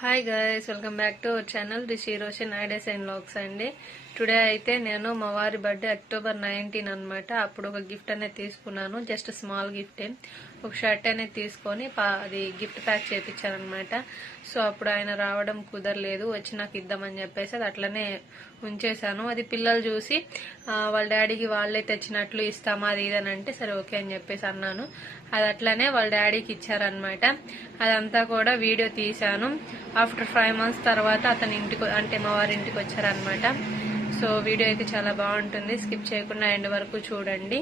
Hi guys welcome back to our channel Rishi Roshan ideas and locks అండి. Today అయితే నేను మా వారి బర్త్డే అక్టోబర్ నైన్టీన్ అన్నమాట. అప్పుడు ఒక గిఫ్ట్ అనేది తీసుకున్నాను. జస్ట్ స్మాల్ గిఫ్టే. ఒక షర్ట్ అనేది తీసుకొని పా- అది గిఫ్ట్ ప్యాక్ చేయించాను అనమాట సో అప్పుడు ఆయన రావడం కుదరలేదు. వచ్చి నాకు ఇద్దామని చెప్పేసి అది అట్లనే ఉంచేశాను. అది పిల్లలు చూసి వాళ్ళ డాడీకి వాళ్ళే తెచ్చినట్లు ఇస్తామా అది ఇదని అంటే సరే ఓకే అని చెప్పేసి అన్నాను. అది అట్లనే వాళ్ళ డాడీకి ఇచ్చారనమాట అదంతా కూడా వీడియో తీశాను. ఆఫ్టర్ ఫైవ్ మంత్స్ తర్వాత అతని ఇంటికి అంటే మా వారి ఇంటికి వచ్చారనమాట సో వీడియో అయితే చాలా బాగుంటుంది. స్కిప్ చేయకుండా ఎండ్ వరకు చూడండి.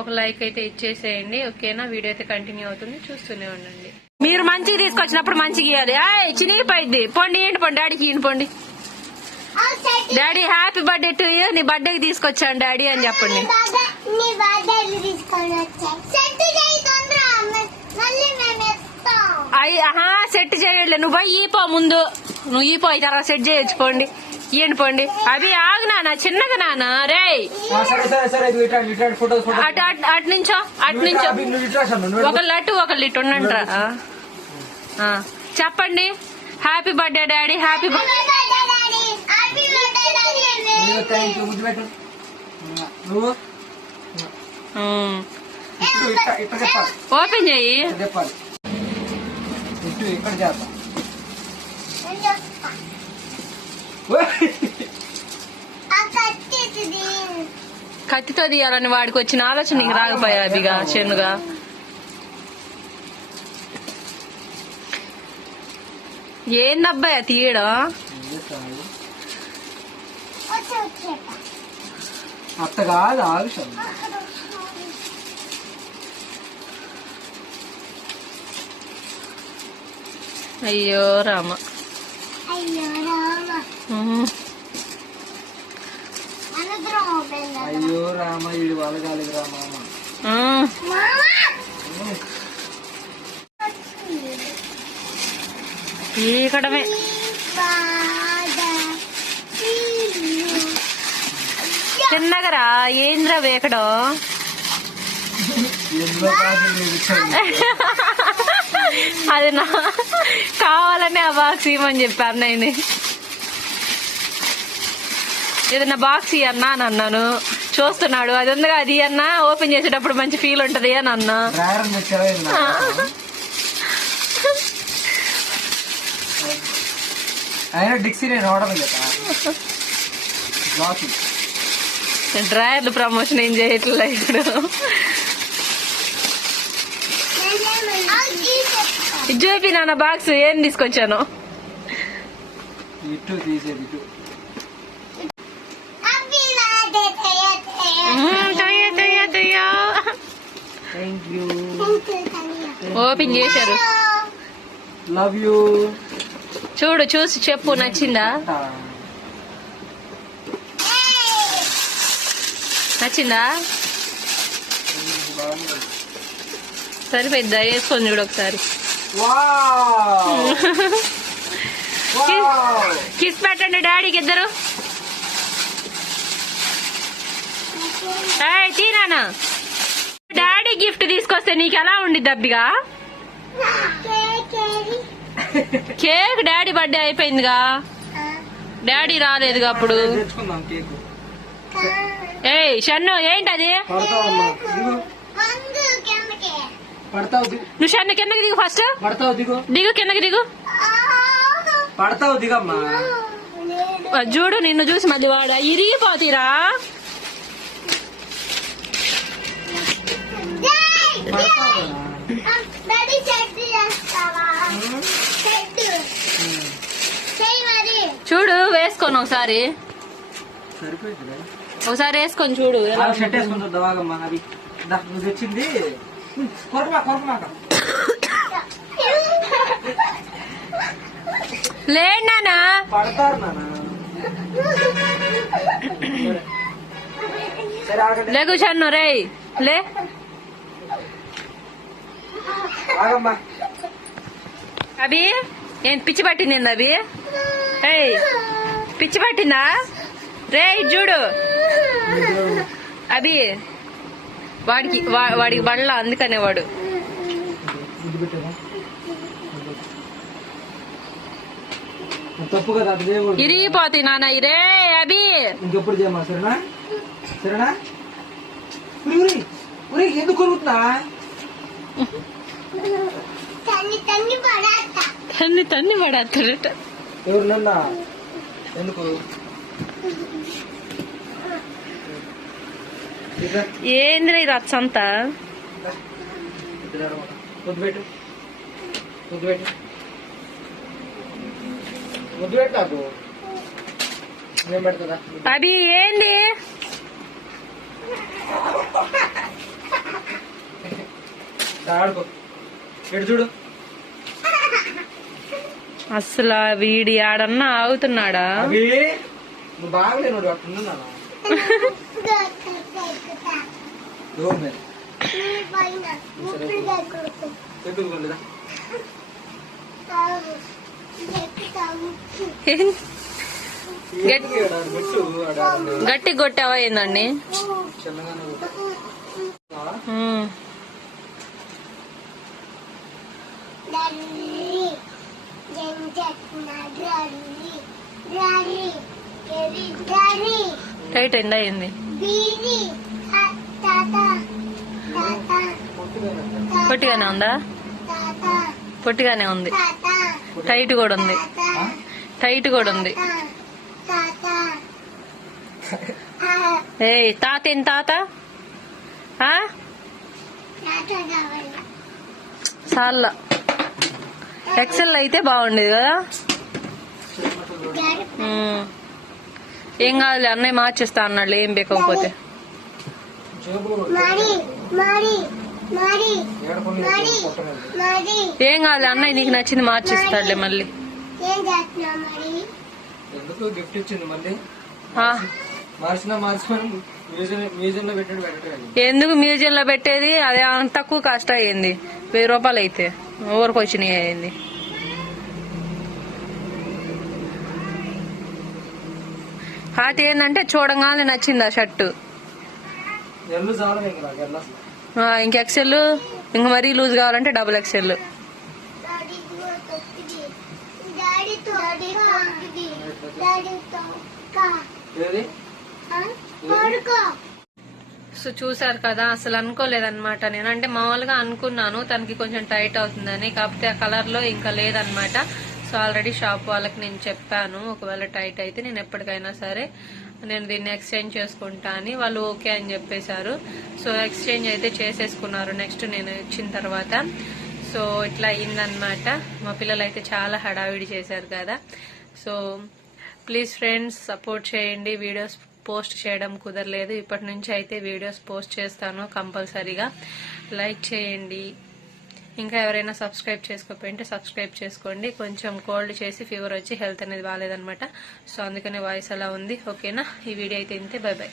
ఒక లైక్ అయితే ఇచ్చేసేయండి. ఓకేనా? వీడియో అయితే కంటిన్యూ అవుతుంది. చూస్తూనే ఉండండి. మీరు మంచిగా తీసుకొచ్చినప్పుడు మంచిగా ఇవ్వాలి చినిగిపోయింది. పొండి ఏంటి పొండి. డాడీకి ఈయన పొండి. Daddy happy birthday to you. నీ బర్త్డేకి తీసుకొచ్చాను డాడీ అని చెప్పండి. సెట్ చేయలే. నువ్వు పోయి ఈపో ముందు. నువ్వు ఈ తర్వాత సెట్ చేయొచ్చు పోండి. ఇయ్యండి పోండి. అవి ఆగు నాన్న చిన్నగా నాన్న. రేయ్. ఆ, సరే సరే సరే ఇదిగో ఇట్లా ఇట్లా ఫోటోస్ ఫోటో అటు అటు అటు నుంచో అటు నుంచో. ఒకళ్ళు అటు ఒకళ్ళు ఇటు. ఆ. చెప్పండి. Happy birthday daddy happy birthday happy birthday daddy నువ్వు థ్యాంక్ యూ ముద్దు పెట్టు నువ్వు ఇప్పుడు ఇట్లా ఇట్లా చెప్పాలి ఓపెన్ చెయ్యి ఇట్లా చెప్పాలి ఇటు ఇక్కడ చేద్దాం ఆ కత్తిది కత్తితో తీయాలని వాడికి వచ్చిన ఆలోచన నీకు రాకపోయా అదిగా చెన్నుగా ఏందబ్బాయా తీయడం? అత్త కాదు ఆవిషం. అయ్యో రామ. అయ్యో రామ రామ ఇది వాళ్ళగాలి రా మామ ఆ. మామా పీకడమే బాధ చిన్నగరా ఏంద్రా వేకడం అది నా కావాలనే ఆ బాక్స్ ఇవ్వమని చెప్పి అన్నయ్యని. ఏదైనా బాక్స్ ఇవ్వన్నా అని అన్నాను. చూస్తున్నాడు. అది ఉందిగా అది అన్నా ఓపెన్ చేసేటప్పుడు మంచి ఫీల్ ఉంటది అని అన్నా. నేను డ్రాయర్లు ప్రమోషన్ ఏం చేయట్లే ఇప్పుడు. చూపి నాన్న బాక్స్ ఏం తీసుకొచ్చాను? ఇటు తీసేది ఇటు. ఓపెన్ చేశారు. లవ్ యూ చూడు చూసి చెప్పు నచ్చిందా? నచ్చిందా? సరిపోయిందా వేసుకొని చూడు ఒకసారి. కిస్ పెట్టండి డాడీకి ఇద్దరు. ఏయ్, తీనానా డాడీ గిఫ్ట్ తీసుకొస్తే నీకు ఎలా ఉండిద్ది అబ్బిగా? కేక్ డాడీ బర్త్డే అయిపోయిందిగా. డాడీ రాలేదుగా అప్పుడు. తెచ్చుకుందాం కేక్. ఏయ్ షన్ను ఏంటది? పడతావు నువ్వు షన్ను కిందకి దిగు ఫస్ట్. పడతావు దిగు. దిగు కిందకి దిగు. పడతావు దిగమ్మా. చూడు నిన్ను చూసి మధ్య వాడు. ఇరిగిపోతీరా. చూడు వేసుకోను ఒకసారి. ఒకసారి వేసుకొని చూడు. షర్ట్ వేసుకుని చూద్దాం తెచ్చింది లేదు నానా. లేకు షన్ను రేయ్ లే అభి ఏం పిచ్చి పట్టింది ఏంది అభి? ఏయ్ పిచ్చి పట్టిందా? రే చూడు. అభి వాడికి వా- వాడికి బండ్ల అందుకనే వాడు తప్పు కదా ఇరిగిపోతాయి నాన్న ఇరే అభి. ఇంకెప్పుడు చేయమా సరేనా? సరేనా? ఉరి ఉరి ఉరి ఎందుకు కొరుకుతున్నా? తన్ని తన్ని పడేస్తా. తన్ని తన్ని పడేస్తాడట. ఎవరు నన్నా ఎందుకు? ఏంద్ర ఈ పెడతా అభి ఏంది? చూడు. అసలు వీడి ఆడన్నా ఆగుతున్నాడా? బాగలేను నువ్వు అట్లా ఉన్నాను దూరం మీద నీ పైన ముక్కుడు దగ్గరకు ఎక్కుతుందా తాగు ఎక్కుతాము ఏం- పెట్టు ఆడ గట్టి కొట్టావా ఏందండి చిన్నగానే ఉమ్. డాడీ టైట్ ఎండ్ అయింది పొట్టిగానే ఉందా? పొట్టిగానే ఉంది. టైట్ కూడా ఉంది. టైట్ కూడా ఉంది. తాత ఏయ్ తాత ఏం తాత? చాల ఎక్సెల్ అయితే బాగుండేది కదా. ఏం కాదులే అన్నయ్య మార్చేస్తా అన్నాడు ఏం బేకపోతే జేబులో మరి మరి మరి ఏడపల్లి మరి కొట్టలేదు. మరి. ఏం కాదులే అన్నయ్య నీకు నచ్చింది మార్చిస్తాడులే మళ్ళీ. ఏం చేస్తున్నావు మరి? ఎందుకు మ్యూజియం లో పెట్టేది? అదే అంత తక్కువ కాస్ట్ అయ్యింది. వెయ్యి రూపాయలు అయితే. ఊరికి వచ్చినాయి అయింది హాతి ఏంటంటే చూడంగానే నచ్చింది ఆ షర్టు. ఇంకా ఎక్సెల్ ఇంక మరీ లూజ్ కావాలంటే డబుల్ ఎక్సెల్ సో చూసారు కదా అసలు అనుకోలేదన్నమాట నేను. అంటే మామూలుగా అనుకున్నాను తనకి కొంచెం టైట్ అవుతుందని. కాకపోతే ఆ కలర్లో ఇంకా లేదనమాట సో ఆల్రెడీ షాప్ వాళ్ళకి నేను చెప్పాను. ఒకవేళ టైట్ అయితే నేను ఎప్పటికైనా సరే నేను దీన్ని ఎక్స్చేంజ్ చేసుకుంటా అని వాళ్ళు ఓకే అని చెప్పేశారు. సో ఎక్స్చేంజ్ అయితే చేసేసుకున్నారు నెక్స్ట్ నేను ఇచ్చిన తర్వాత. సో ఇట్లా అయిందనమాట మా పిల్లలు అయితే చాలా హడావిడి చేశారు కదా. సో ప్లీజ్ ఫ్రెండ్స్ సపోర్ట్ చేయండి. వీడియోస్ పోస్ట్ చేయడం కుదరలేదు. ఇప్పటి నుంచి అయితే వీడియోస్ పోస్ట్ చేస్తాను కంపల్సరీగా. లైక్ చేయండి. ఇంకా ఎవరైనా సబ్స్క్రైబ్ చేసుకోకపోయింటే సబ్స్క్రైబ్ చేసుకోండి. కొంచెం కోల్డ్ చేసి ఫీవర్ వచ్చి హెల్త్ అనేది బాగాలేదనమాట సో అందుకనే వాయిస్ అలా ఉంది. ఓకేనా? ఈ వీడియో అయితే ఇంతే. Bye bye.